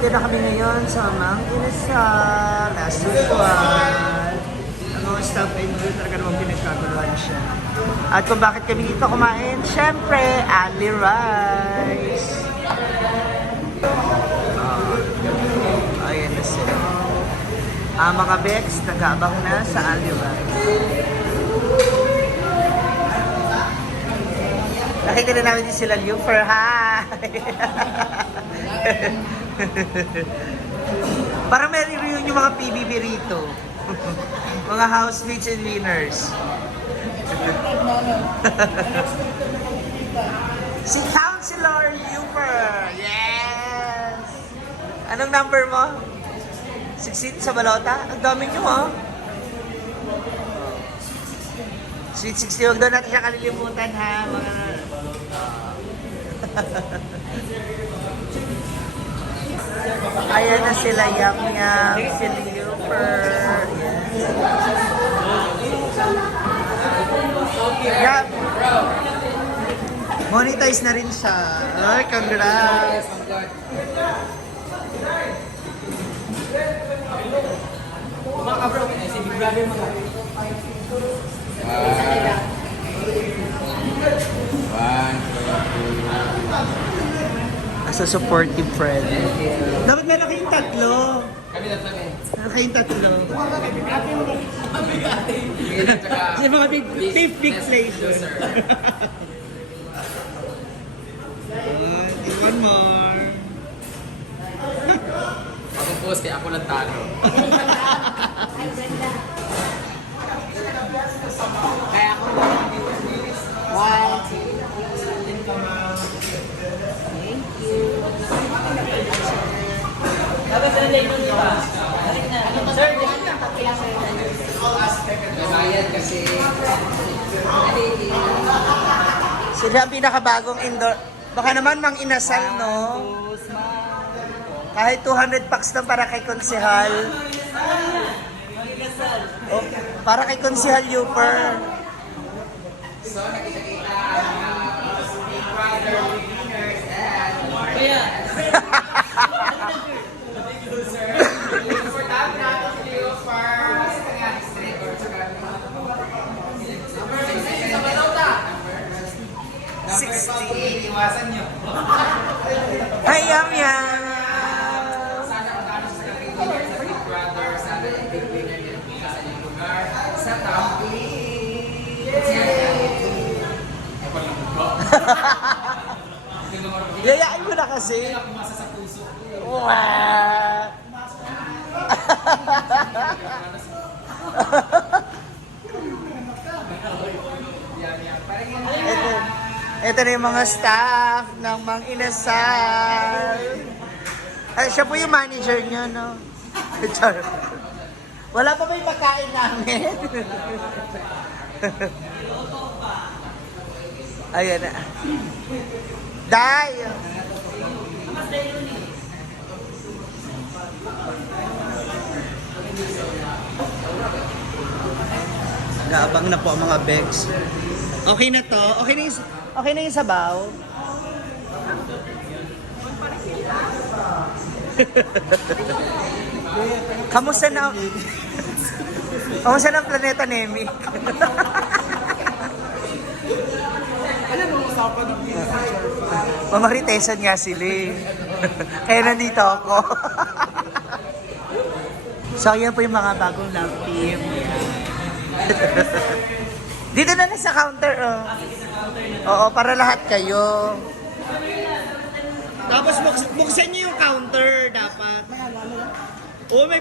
Nandito na kami ngayon sa Mang Inasal, Asupan. Ang mga staff ay hindi talaga naman pinagkaguluhan siya. At kung bakit kami dito kumain, syempre, Ali Rice. Ayan na sila. Mga Bex, nag-aabang na sa Ali Rice. Nakita na namin din sila Lufer. Hi! Parang may reunion yung mga PBB rito. Mga housemates and winners. Si Councilor Lufer! Yes! Anong number mo? 16 sa balota? Ang dami nyo, ha? Sweet 60, huwag doon natin siya kalilimutan, ha? Mga... Ayan na sila, Yum Yum, si Lufer. Yes. Monetize na rin siya. Ay, congrats! Mga bro, si Big Brother mga. As a supportive friend. Dapat meron kayong tatlo. Kami na kami. Meron kayong tatlo. Mabigati. Yung mga big places. One more. Pag-post kaya ako lang talo. Kaya ako one, two. Thank you. Dapat sa lane nun ba? Balik na. Sir, may bayad kasi. Sila ang pinakabagong indoor. Baka naman mang inasal, no? Kahit 200 packs lang para kay Konsehal. Oh, para kay Konsehal Lufer. So, nakita-kita ang Big Brother winners and kaya importante natin si Leo Fars kaya street or number 16 sa balota. 60. Iwasan nyo. Hi, Yum Yum! Sana kung dami sa big winner sa Big Brother, sana yung big winner din sa inyong lugar sa Tampin. Yayain mo na kasi. Wow! ito na yung mga staff ng Mang Inasal. Ay, siya po yung manager niyo, no? Char. Wala pa ba yung pagkain namin? Ayan na. Day! Naabang na po ang mga bags. Okay na to? Okay na yung sabaw? Kamusta na? Kamusta na ang planeta Nemi? Mamaritesan nga sila eh. Kaya nandito ako. So, yan po yung mga bagong love team. Dito na sa counter, oh. Oo, para lahat kayo. Tapos buksan niyo yung counter, dapat. Oo, may...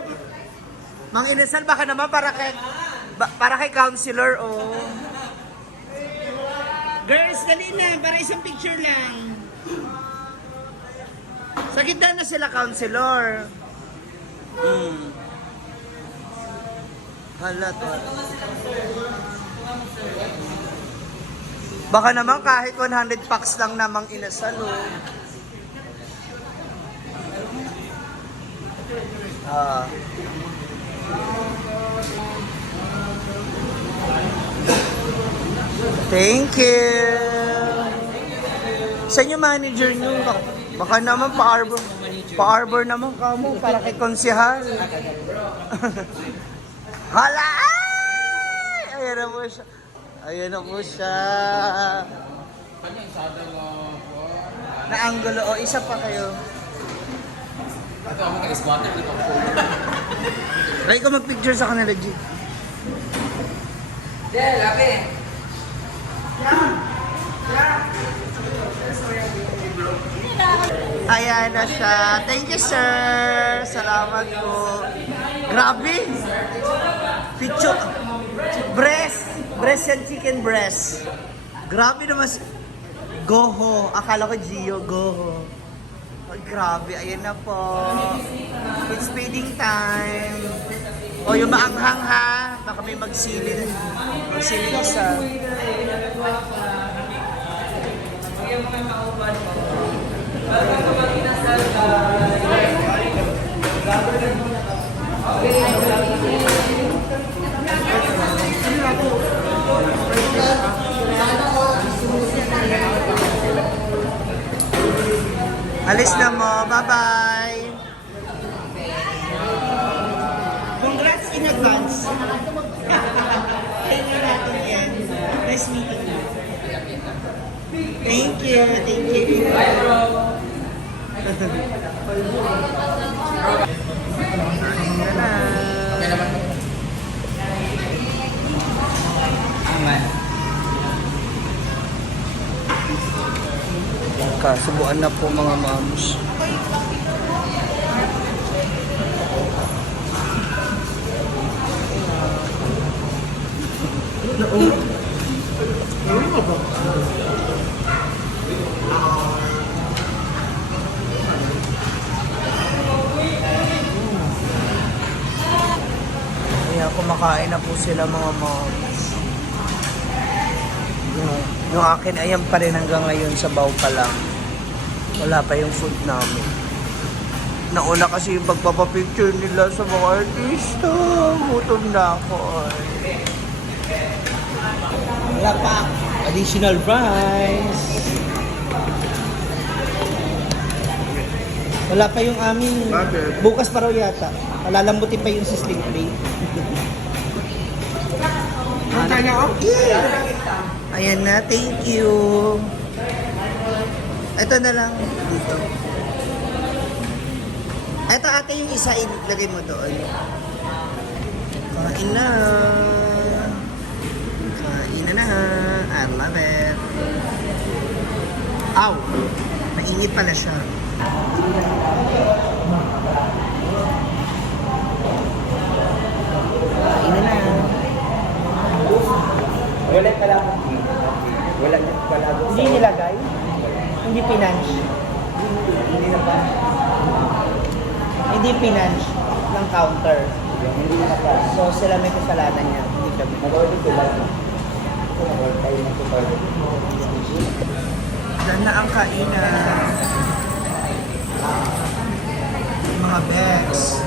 Mang Inasal, baka naman para kay counselor, oh. Girls, dali na, para isang picture lang. Sa gitna na sila, counselor. Hala to. Baka naman kahit 100 packs lang namang inasal, oh. Thank you. Sa inyo manager nyo, baka naman pa-arbor. Pa-arbor naman ka mo, para kay konsehal. Hala! Ay! Ayan na po siya. Ayan na po siya. Kanya isada mo po. Naanggulo. O, isa pa kayo. Ito ako kay squatter dito po. Try ko mag-picture sa kanila, G. Del, labi. Ayan na siya. Thank you, sir. Salamat po. Grabe. Picture. Breast. Breast and chicken breast. Grabe naman. Goho. Akala ko Gio. Goho. Ay, grabe. Ayan na po. It's feeding time. O, yung maanghang ha. Baka may magsilin. Magsilin isa. Alis na mo. Bye-bye. Congrats in advance. Thank you natin yan. Nice meeting you. Thank you. Thank you. Bye, bro. Ayan na. Okay naman. Aman. Kasubuan na po mga moms. Kaya kumakain na po sila mga moms. Yung akin ayan pa rin hanggang ngayon sa baw pa lang. Wala pa yung food namin. Nauna kasi yung pagpapapicture nila sa mga artista. Gutom na ako. Wala pa. Additional fries. Wala pa yung aming... Bukas pa raw yata. Malalambutin pa yung sisling plate. Okay. Ayan na, thank you. Ito na lang dito. Ito ate yung isa, ilagay mo doon. Kain na. Kain na na. I love it. Ow! Mainit pala siya. Kain na na. Wala ka lang. Wala ka. Hindi nilagay? Hindi pinanch? Hindi na pa. Hindi pinanch ng counter. Hindi na pa. So sila may kasalanan niya. Hindi kami. Nag-order ko lang. Nag-order tayo ng super. Diyan na ang kainan. Mga bags.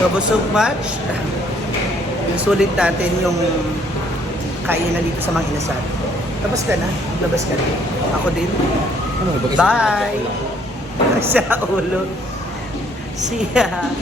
So, busog much. Sulit natin yung kainan dito sa mga inasal. Tapos ka na? Labas ka na? Ako din. Bye! Sa ulo. Siya.